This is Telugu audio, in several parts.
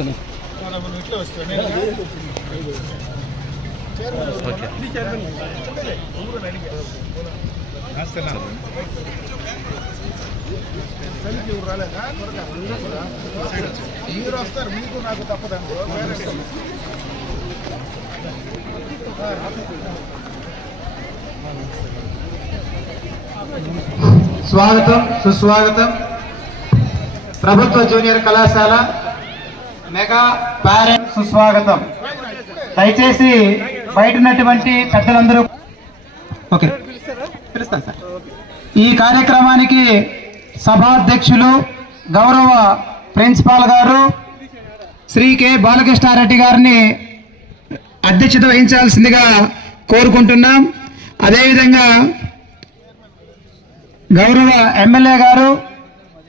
వస్తున్నాం ఓకే. మీరు వస్తారు మీకు నాకు తప్పదండి స్వాగతం సుస్వాగతం. ప్రభుత్వ జూనియర్ కళాశాల మెగా పేరెంట్ సుస్వాగతం. దయచేసి బయట ఉన్నటువంటి పెద్దలందరూ ఓకే. పిలుస్తాను సార్. ఈ కార్యక్రమానికి సభాధ్యక్షులు గౌరవ ప్రిన్సిపాల్ గారు శ్రీ కె బాలకృష్ణారెడ్డి గారిని అధ్యక్షత వహించాల్సిందిగా కోరుకుంటున్నాం. అదేవిధంగా గౌరవ ఎమ్మెల్యే గారు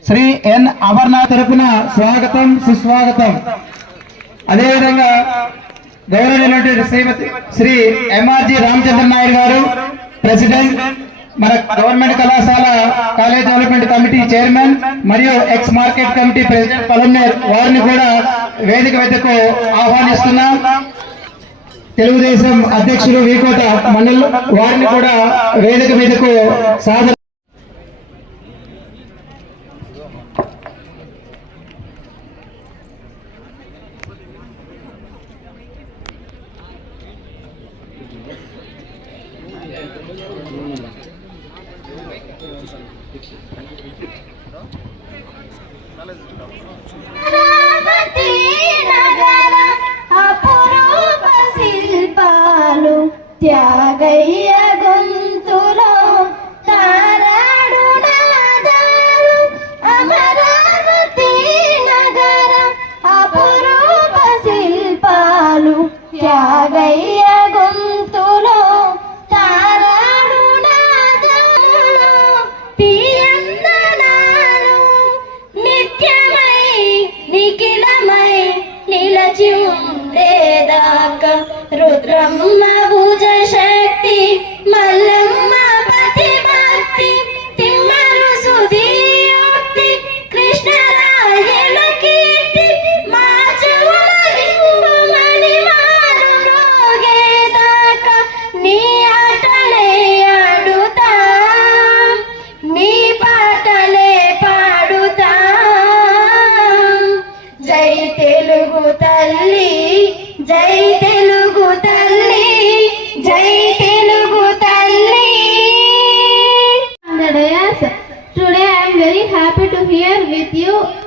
శ్రీ ఎన్ అమర్నాథ్ తరపున స్వాగతం సుస్వాగతం. అదేవిధంగా గౌరవనీయులైనటువంటి శ్రీమతి శ్రీ ఎంఆర్జి రామచంద్ర నాయుడు గారు ప్రెసిడెంట్ మన గవర్నమెంట్ కళాశాల కాలేజ్ డెవలప్మెంట్ కమిటీ చైర్మన్ మరియు ఎక్స్ మార్కెట్ కమిటీ ప్రెసిడెంట్ పలుమేర్ వారిని కూడా వేదిక వద్దకు ఆహ్వానిస్తున్నాం. తెలుగుదేశం అధ్యక్షులు వీకోట మండల్ వారిని కూడా వేదిక మీదకు సాధన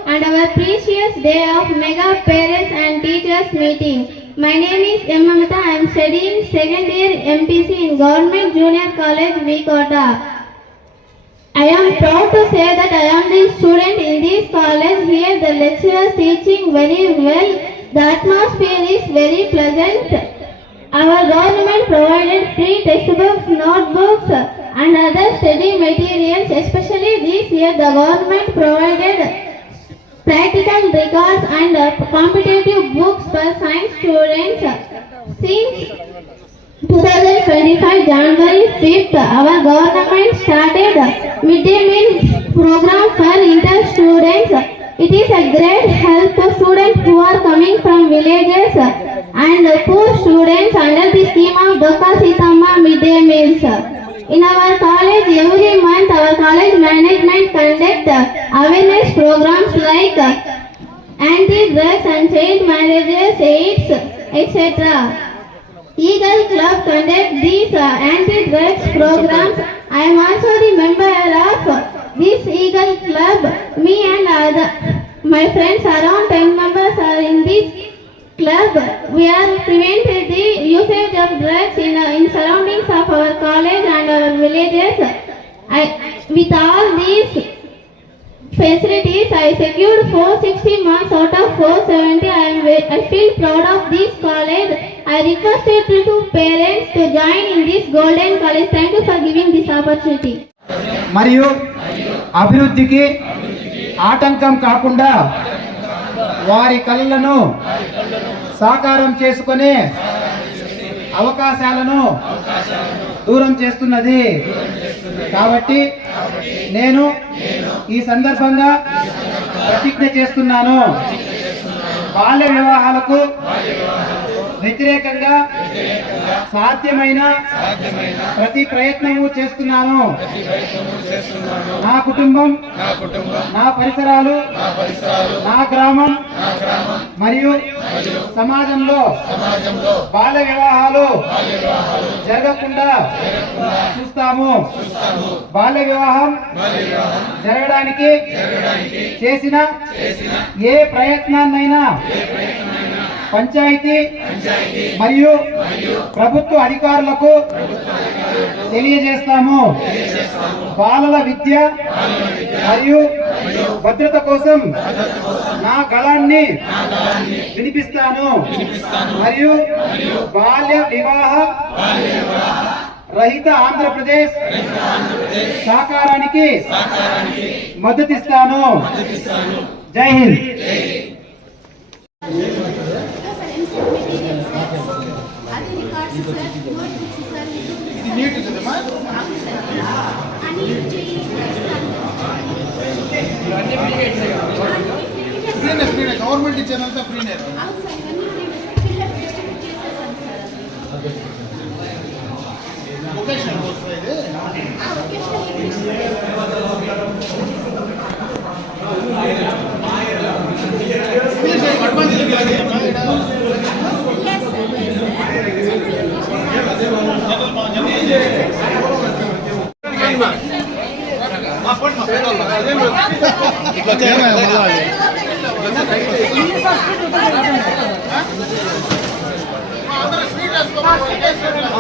and our precious day of mega parents and teachers meeting. My name is. Mamata. I am studying second year MPC in Government Junior College, Vikota. I am proud to say that I am the student in this college. Here the lecturers teaching very well. The atmosphere is very pleasant. Our government provided free textbooks, notebooks and other study materials. Especially this year the government provided practical records and uh, competitive books for science students. Since 2025 January 5th, our government started midday meal program for inter students. It is a great help to students who are coming from villages and poor marriages, AIDS, etc. Eagle Club conduct these uh, anti-drugs programs. I am also the member of this Eagle Club. Me and other, my friends around 10 members are in this club. We are prevented the usage of drugs in, uh, in surroundings of our college and our villages. I, with all these facilities, I secured 460 marks out of 470. I, am, I feel proud of this college. I requested to, to parents to join in this golden college. Thank you for giving this opportunity. మరియు అభివృద్ధికి ఆటంకం కాకుండా వారి కళలను సాకారం చేసుకునే అవకాశాలను దూరం చేస్తున్నది. కాబట్టి నేను ఈ సందర్భంగా ప్రతిజ్ఞ చేస్తున్నాను. బాల్య వివాహాలకు వ్యతిరేకంగా సాధ్యమైన ప్రతి ప్రయత్నము చేస్తున్నాను. నా కుటుంబం నా పరిసరాలు నా గ్రామం మరియు సమాజంలో బాల్య వివాహాలు జరగకుండా చూస్తాము. బాల్య వివాహం జరగడానికి చేసిన ఏ ప్రయత్నాన్నైనా పంచాయతీ మరియు ప్రభుత్వ అధికారులకు తెలియజేస్తాము. బాలల విద్య మరియు భద్రత కోసం నా గళాన్ని వినిపిస్తాను. మరియు బాల్య వివాహ రహిత ఆంధ్రప్రదేశ్ సహకారానికి మద్దతిస్తాను. జై హింద్. ఫ్రీనే ఫ్రీనే గవర్నమెంట్ ఇచ్చేదంతా ఫ్రీనే అవును సార్ ఇవన్నీ పిల్లలు డిస్ట్రిబ్యూట్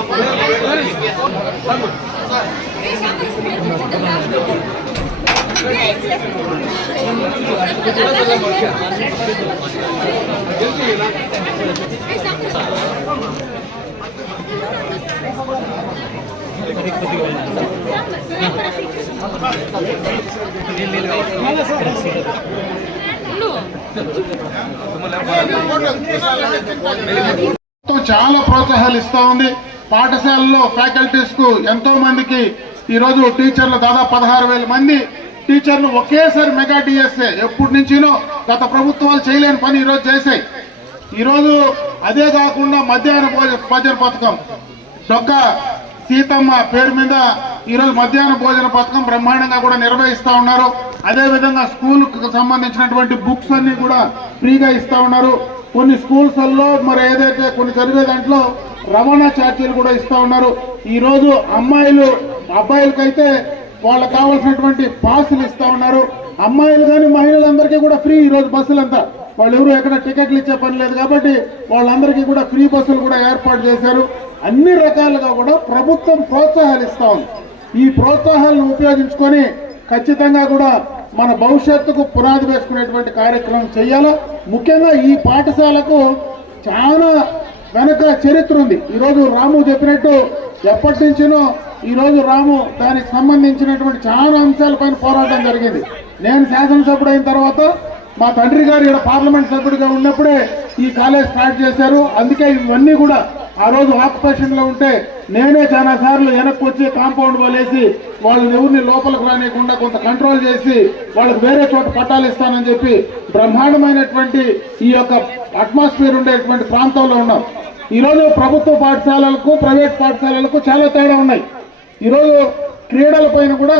చాలా ప్రోత్సాహాలు ఇస్తా ఉంది. పాఠశాలలో ఫ్యాకల్టీస్కు ఎంతో మందికి ఈ రోజు టీచర్లు దాదాపు పదహారు వేల మంది. టీచర్లు ఒకేసారి మెగా డిఎస్ఏ ఎప్పటి నుంచినో గత ప్రభుత్వాలు చేయలేని పని ఈరోజు రోజు చేశాయి. అదే కాకుండా మధ్యాహ్న భోజన భోజన పథకం. డొక్క సీతమ్మ పేరు మీద ఈరోజు మధ్యాహ్న భోజన పథకం బ్రహ్మాండంగా కూడా నిర్వహిస్తా ఉన్నారు. అదే విధంగా స్కూల్ సంబంధించినటువంటి బుక్స్ అన్ని కూడా ఫ్రీగా ఇస్తా ఉన్నారు. కొన్ని స్కూల్స్లో మరి ఏదైతే కొన్ని చదివే దాంట్లో రవాణా ఛార్జీలు కూడా ఇస్తా ఉన్నారు. ఈ రోజు అమ్మాయిలు అబ్బాయిలకైతే వాళ్ళకు కావాల్సినటువంటి పాసులు ఇస్తా ఉన్నారు. అమ్మాయిలు కానీ మహిళలందరికీ కూడా ఫ్రీ ఈ రోజు బస్సులంతా. వాళ్ళు ఎవరు ఎక్కడ టికెట్లు ఇచ్చే పని లేదు కాబట్టి వాళ్ళందరికీ కూడా ఫ్రీ బస్సులు కూడా ఏర్పాటు చేశారు. అన్ని రకాలుగా కూడా ప్రభుత్వం ప్రోత్సాహాలు ఇస్తా ఉంది. ఈ ప్రోత్సాహాలను ఉపయోగించుకొని ఖచ్చితంగా కూడా మన భవిష్యత్తుకు పునాది వేసుకునేటువంటి కార్యక్రమం చేయాలా? ముఖ్యంగా ఈ పాఠశాలకు చాలా వెనక చరిత్ర ఉంది. ఈరోజు రాము చెప్పినట్టు ఎప్పటి నుంచినో ఈరోజు రాము దానికి సంబంధించినటువంటి చాలా అంశాలపైన పోరాటం జరిగింది. నేను శాసనసభ్యుడు అయిన తర్వాత మా తండ్రి గారు ఇక్కడ పార్లమెంట్ సభ్యుడిగా ఉన్నప్పుడే ఈ కాలేజ్ స్టార్ట్ చేశారు. అందుకే ఇవన్నీ కూడా ఆ రోజు ఆక్యుపేషన్లో ఉంటే నేనే చాలా సార్లు వెనక్కి వచ్చి కాంపౌండ్ వలేసి వాళ్ళని ఎవరిని లోపలికి రానియకుండా కొంత కంట్రోల్ చేసి వాళ్ళకి వేరే చోట పట్టాలు ఇస్తానని చెప్పి బ్రహ్మాండమైనటువంటి ఈ యొక్క అట్మాస్ఫియర్ ఉండేటువంటి ప్రాంతంలో ఉన్నాం. ఈరోజు ప్రభుత్వ పాఠశాలలకు ప్రైవేట్ పాఠశాలలకు చాలా తేడా ఉన్నాయి. ఈరోజు క్రీడల పైన కూడా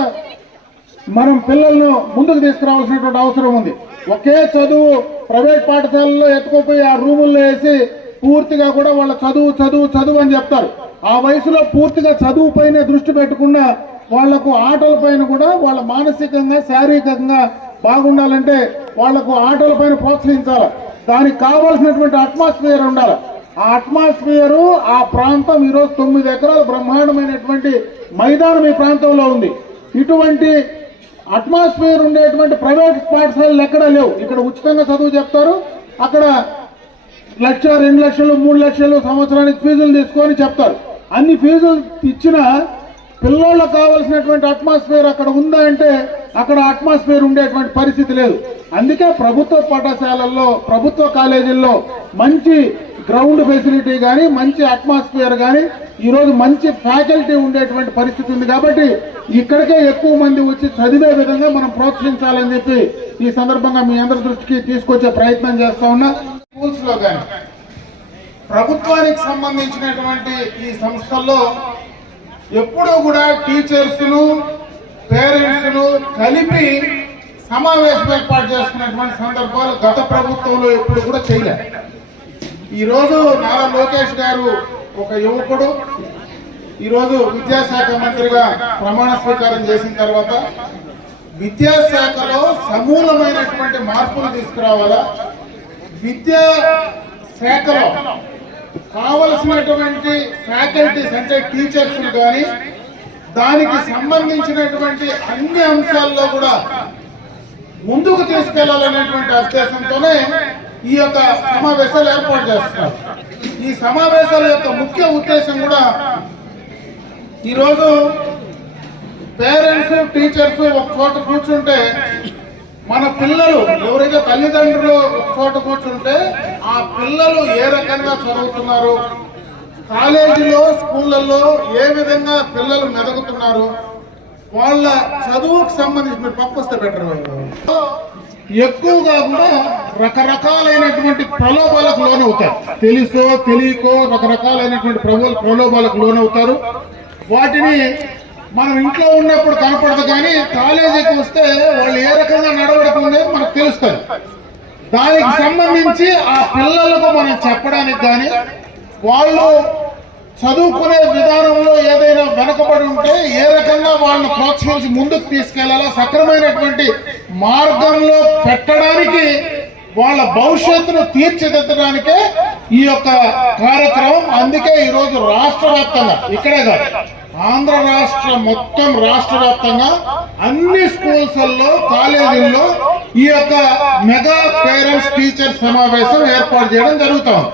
మనం పిల్లలను ముందుకు తీసుకురావాల్సినటువంటి అవసరం ఉంది. ఒకే చదువు ప్రైవేట్ పాఠశాలలో ఎత్తుకుపోయి ఆ రూముల్లో వేసి పూర్తిగా కూడా వాళ్ళ చదువు చదువు చదువు అని చెప్తారు. ఆ వయసులో పూర్తిగా చదువు పైన దృష్టి పెట్టకుండా వాళ్ళకు ఆటల పైన కూడా వాళ్ళ మానసికంగా శారీరకంగా బాగుండాలంటే వాళ్ళకు ఆటల పైన ప్రోత్సహించాలి. దానికి కావాల్సినటువంటి అట్మాస్ఫియర్ ఉండాలి. ఆ అట్మాస్ఫియర్ ఆ ప్రాంతం ఈరోజు తొమ్మిది ఎకరాల బ్రహ్మాండమైనటువంటి మైదానం ఈ ప్రాంతంలో ఉంది. ఇటువంటి అట్మాస్ఫియర్ ఉండేటువంటి ప్రైవేట్ పాఠశాలలు ఎక్కడా లేవు. ఇక్కడ ఉచితంగా చదువు చెప్తారు. అక్కడ లక్ష రెండు లక్షలు మూడు లక్షలు సంవత్సరానికి ఫీజులు తీసుకొని చెప్తారు. అన్ని ఫీజులు ఇచ్చిన పిల్లలకు కావాల్సినటువంటి అట్మాస్ఫియర్ అక్కడ ఉందా అంటే అక్కడ అట్మాస్ఫియర్ ఉండేటువంటి పరిస్థితి లేదు. అందుకే ప్రభుత్వ పాఠశాలల్లో ప్రభుత్వ కాలేజీల్లో మంచి గ్రౌండ్ ఫెసిలిటీ కానీ మంచి అట్మాస్ఫియర్ కానీ ఈరోజు మంచి ఫ్యాకల్టీ ఉండేటువంటి పరిస్థితి ఉంది కాబట్టి ఇక్కడికే ఎక్కువ మంది వచ్చి చదివే విధంగా మనం ప్రోత్సహించాలని చెప్పి ఈ సందర్భంగా మీ అందరి దృష్టికి తీసుకొచ్చే ప్రయత్నం చేస్తా ఉన్నా. స్కూల్స్లో కానీ ప్రభుత్వానికి సంబంధించినటువంటి ఈ సంస్థల్లో ఎప్పుడూ కూడా టీచర్స్ను పేరెంట్స్ను కలిపి సమావేశం ఏర్పాటు చేసుకున్నటువంటి సందర్భాలు గత ప్రభుత్వంలో ఎప్పుడు కూడా చేయలేదు ఈరోజు నారా లోకేష్ గారు ఒక యువకుడు. ఈరోజు విద్యాశాఖ మంత్రిగా ప్రమాణ స్వీకారం చేసిన తర్వాత విద్యాశాఖలో సమూలమైనటువంటి మార్పులు తీసుకురావాలా? విద్యా శాఖలో కావలసినటువంటి ఫ్యాకల్టీస్ అంటే టీచర్స్ కానీ దానికి సంబంధించినటువంటి అన్ని అంశాల్లో కూడా ముందుకు తీసుకెళ్ళాలనేటువంటి ఉద్దేశంతోనే ఈ యొక్క సమావేశాలు ఏర్పాటు చేస్తున్నారు ఈ సమావేశాల యొక్క ముఖ్య ఉద్దేశం కూడా ఈరోజు పేరెంట్స్ టీచర్స్ ఒక చోట కూర్చుంటే మన పిల్లలు ఎవరైతే తల్లిదండ్రులు ఒక చోట కూర్చుంటే ఆ పిల్లలు ఏ రకంగా చదువుతున్నారు? కాలేజీలో స్కూళ్ళల్లో ఏ విధంగా పిల్లలు మెదుగుతున్నారు? వాళ్ళ చదువుకు సంబంధించి మీరు పక్క బెటర్ ఎక్కువగా కూడా రకరకాలైనటువంటి ప్రలోభాలకు లోనవుతారు. తెలుసో తెలియకో రకరకాలైనటువంటి ప్రభు ప్రలోభాలకు లోనవుతారు. వాటిని మనం ఇంట్లో ఉన్నప్పుడు కనపడదు కానీ కాలేజీకి వస్తే వాళ్ళు ఏ రకంగా నడవడిక ఉందో మనకు తెలుస్తుంది. దానికి సంబంధించి ఆ పిల్లలకు మనం చెప్పడానికి కానీ వాళ్ళు చదువుకునే విధానంలో ఏదైనా వెనకబడి ఉంటే ఏ రకంగా వాళ్ళని ప్రోత్సహించి ముందుకు తీసుకెళ్ళాలో సక్రమైనటువంటి మార్గంలో పెట్టడానికి వాళ్ళ భవిష్యత్తును తీర్చిదిద్దడానికే ఈ యొక్క కార్యక్రమం. అందుకే ఈరోజు రాష్ట్ర వ్యాప్తంగా ఇక్కడే కాదు ఆంధ్ర రాష్ట్ర మొత్తం రాష్ట్ర వ్యాప్తంగా అన్ని స్కూల్స్లో కాలేజీల్లో ఈ యొక్క మెగా పేరెంట్స్ టీచర్ సమావేశం ఏర్పాటు చేయడం జరుగుతుంది.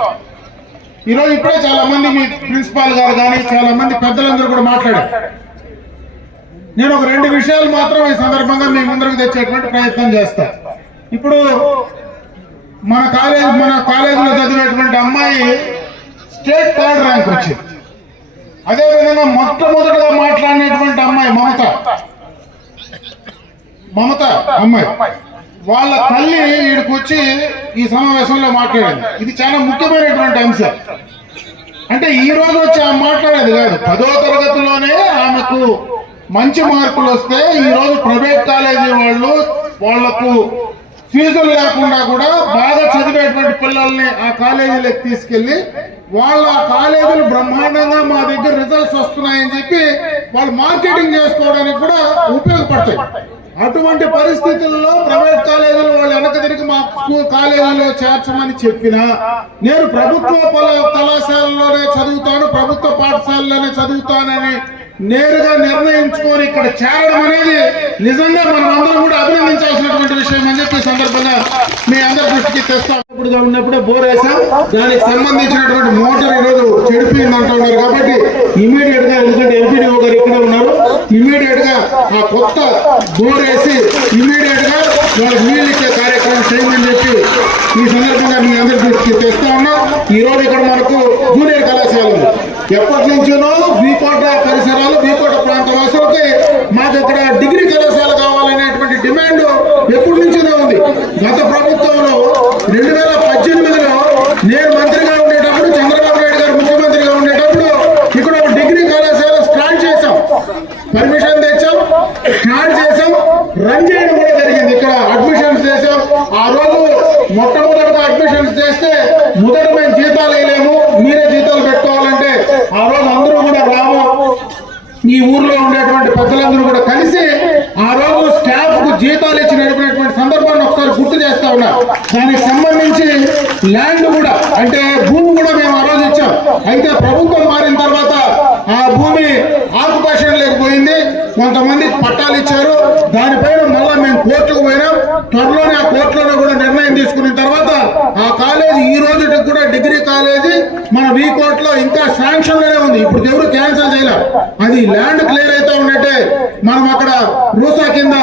ఈరోజు ఇప్పుడే చాలా మంది మీ ప్రిన్సిపాల్ గారు కానీ చాలా మంది పెద్దలందరూ కూడా మాట్లాడారు. నేను ఒక రెండు విషయాలు మాత్రం ఈ సందర్భంగా మీ ముందరకు తెచ్చేటువంటి ప్రయత్నం చేస్తా. ఇప్పుడు మన కాలేజ్ మన కాలేజీలో చదివేటువంటి అమ్మాయి స్టేట్ థర్డ్ ర్యాంక్ వచ్చింది. అదే విధంగా మొట్టమొదటిగా మాట్లాడినటువంటి అమ్మాయి మమత. మమత అమ్మాయి. వాళ్ళ తల్లి వీడికి వచ్చి ఈ సమావేశంలో మాట్లాడింది. ఇది చాలా ముఖ్యమైనటువంటి అంశం. అంటే ఈ రోజు వచ్చి ఆమె మాట్లాడేది కాదు. పదో తరగతిలోనే ఆమెకు మంచి మార్కులు వస్తే ఈ రోజు ప్రైవేట్ కాలేజీ వాళ్ళు వాళ్ళకు ఫీజులు లేకుండా కూడా బాగా చదివేటువంటి పిల్లల్ని ఆ కాలేజీలకు తీసుకెళ్ళి వాళ్ళ కాలేజీలు బ్రహ్మాండంగా మా దగ్గర రిజల్ట్స్ వస్తున్నాయని చెప్పి వాళ్ళు మార్కెటింగ్ చేసుకోవడానికి కూడా ఉపయోగపడతాయి. అటువంటి పరిస్థితుల్లో ప్రైవేట్ కాలేజీలు వాళ్ళు వెనక తిరిగి మా స్కూల్ కాలేజీలో చేర్చమని చెప్పినా నేను ప్రభుత్వ పల- కళాశాలలోనే చదువుతాను ప్రభుత్వ పాఠశాలలోనే చదువుతానని నేరుగా నిర్ణయించుకొని ఇక్కడ చేరడం అనేది నిజంగా మనం అందరం కూడా అభినందించాల్సినటువంటి విషయం అని చెప్పి సందర్భంగా మీ అందరి దృష్టికి తెస్తాం ఇప్పుడుగా ఉన్నప్పుడే బోర్ వేసాం దానికి సంబంధించినటువంటి మోటార్ ఈరోజు చెడిపోయింది అంటున్నారు కాబట్టి ఇమీడియట్గా ఎందుకంటే ఎంపీడీఓ గారు ఇక్కడ ఉన్నారు. ఇమీడియట్గా ఆ కొత్త బోర్ వేసి ఇమీడియట్గా వాళ్ళకి నీళ్ళు ఇచ్చే కార్యక్రమం చేయమని చెప్పి ఈ సందర్భంగా మీ అందరి దృష్టికి తెస్తా ఉన్నాం. ఈ రోజు ఇక్కడ మనకు జూనియర్ కళాశాల ఉంది. ఎప్పటి నుంచోనో బీకోట పరిసరాలు బీకోట ప్రాంత వాసులకి మాకు ఇక్కడ డిగ్రీ కళాశాల కావాలనేటువంటి డిమాండ్ ఎప్పటి నుంచినే ఉంది. గత ప్రభుత్వంలో రెండు వేల పద్దెనిమిదిలో నేను మంత్రిగా ఉండేటప్పుడు చంద్రబాబు నాయుడు గారు ముఖ్యమంత్రిగా ఉండేటప్పుడు ఇక్కడ ఒక డిగ్రీ కళాశాల స్టార్ట్ చేశాం. పర్మిషన్ తెచ్చాం స్టార్ట్ చేసాం రన్ చేయడం కూడా జరిగింది. ఇక్కడ అడ్మిషన్స్ చేసాం ఆ రోజు మొట్టమొదటిగా అడ్మిషన్స్ చేస్తే మొదట మేము జీతాలు వేయలేము మీరే ఆ రోజు అందరూ కూడా రాము. ఈ ఊర్లో ఉండేటువంటి పెద్దలందరూ కూడా కలిసి ఆ రోజు స్టాఫ్కు జీతాలు ఇచ్చి నడిపినటువంటి సందర్భాన్ని ఒకసారి గుర్తు చేస్తా ఉన్నా. దానికి సంబంధించి ల్యాండ్ కూడా అంటే భూమి కూడా మేము ఆ రోజు ఇచ్చాం. అయితే ప్రభుత్వం మారిన తర్వాత ఆ భూమి ఆకుపేషన్ లేకపోయింది. కొంతమంది పట్టాలు ఇచ్చారు. దానిపైన మళ్ళా మేము కోర్టుకు పోయినాం. త్వరలోనే ఆ కోర్టులోనే కూడా నిర్ణయం తీసుకున్న తర్వాత ఆ కాలేజీ ఈ రోజు కూడా డిగ్రీ కాలేజీ మన వీ కోర్టులో ఇంకా శాంక్షన్లోనే ఉంది. ఇప్పుడు ఎవరు క్యాన్సిల్ చేయలేం. అది ల్యాండ్ క్లియర్ అయితే ఉన్నట్టే. మనం అక్కడ రూసా కింద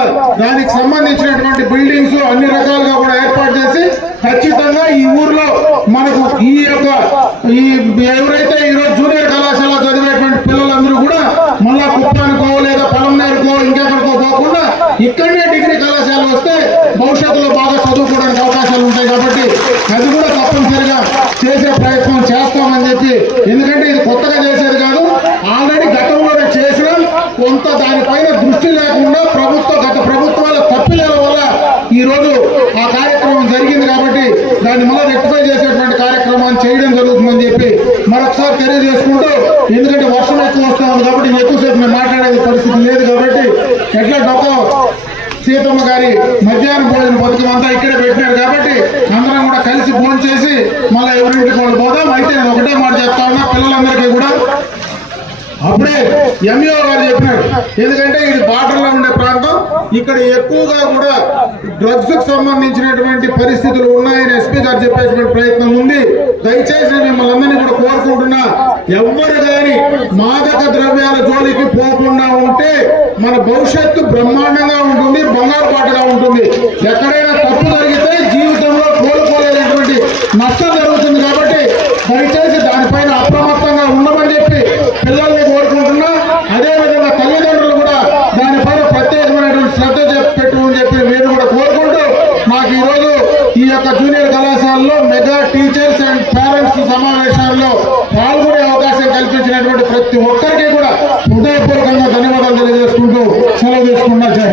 దానికి సంబంధించినటువంటి బిల్డింగ్స్ అన్ని రకాలుగా కూడా ఏర్పాటు చేసి ఖచ్చితంగా ఈ ఊర్లో మనకు ఈ యొక్క ఈ ఎవరైతే ఇక్కడనే డిగ్రీ కళాశాల వస్తే భవిష్యత్తులో బాగా చదువుకోవడానికి అవకాశాలు ఉంటాయి కాబట్టి అది కూడా తప్పనిసరిగా చేసే ప్రయత్నం చేస్తామని చెప్పి. ఎందుకంటే ఇది కొత్తగా చేసేది కాదు ఆల్రెడీ గతంలో చేసిన కొంత దానిపైన దృష్టి లేకుండా ప్రభుత్వ గత ప్రభుత్వాల తప్పిదాల వల్ల ఈరోజు ఆ కార్యక్రమం జరిగింది కాబట్టి దాన్ని మళ్ళీ రెక్టిఫై చేసేటువంటి కార్యక్రమాన్ని చేయడం జరుగుతుందని చెప్పి మరొకసారి తెలియజేసుకుంటూ ఎందుకంటే వర్షం ఎక్కువ వస్తా ఉంది కాబట్టి ఎక్కువసేపు మేము మాట్లాడేది పరిస్థితి లేదు కాబట్టి ఎట్లా డొక్క గారి మధ్యాహ్నం భోజన పథకం అంతా ఇక్కడే పెట్టినారు కాబట్టి అందరం కూడా కలిసి ఫోన్ చేసి మళ్ళీ ఎవరింటికి వాళ్ళు పోదాం. అయితే నేను ఒకటే మాట చెప్తా ఉన్నా పిల్లలందరికీ కూడా. అప్పుడే ఎంఈఓ గారు చెప్పినారు. ఎందుకంటే ఇది బార్డర్లో ఉండే ప్రాంతం. ఇక్కడ ఎక్కువగా కూడా డ్రగ్స్కు సంబంధించినటువంటి పరిస్థితులు ఉన్నాయని ఎస్పీ గారు చెప్పేటువంటి ప్రయత్నం ఉంది. దయచేసి మిమ్మల్ని అందరినీ కూడా కోరుకుంటున్నా. ఎవరు గాని మాదక ద్రవ్యాల జోలికి పోకుండా ఉంటే మన భవిష్యత్తు బ్రహ్మాండంగా ఉంటుంది బంగారు పాటగా ఉంటుంది. ఎక్కడైనా తప్పు జరిగితే జీవితంలో కోలుకోలేనటువంటి నష్టం జరుగుతుంది కాబట్టి దయచేసి దానిపైన అప్రమ ఉండమని చెప్పి పిల్లల్ని కోరుకుంటున్నా అదే విధంగా తల్లిదండ్రులు కూడా దానిపైన ప్రత్యేకమైనటువంటి శ్రద్ధ చెప్- పెట్టమని చెప్పి మీరు కూడా కోరుకుంటూ నాకు ఈ రోజు ఈ యొక్క జూనియర్ కళాశాలలో మెగా టీచర్స్ అండ్ పేరెంట్స్ సమావేశాల్లో పాల్గొనే అవకాశం కల్పించినటువంటి ప్రతి ఒక్కరికి కూడా హృదయపూర్వకంగా ధన్యవాదాలు తెలియజేసుకుంటూ సెలవు తీసుకున్నా జై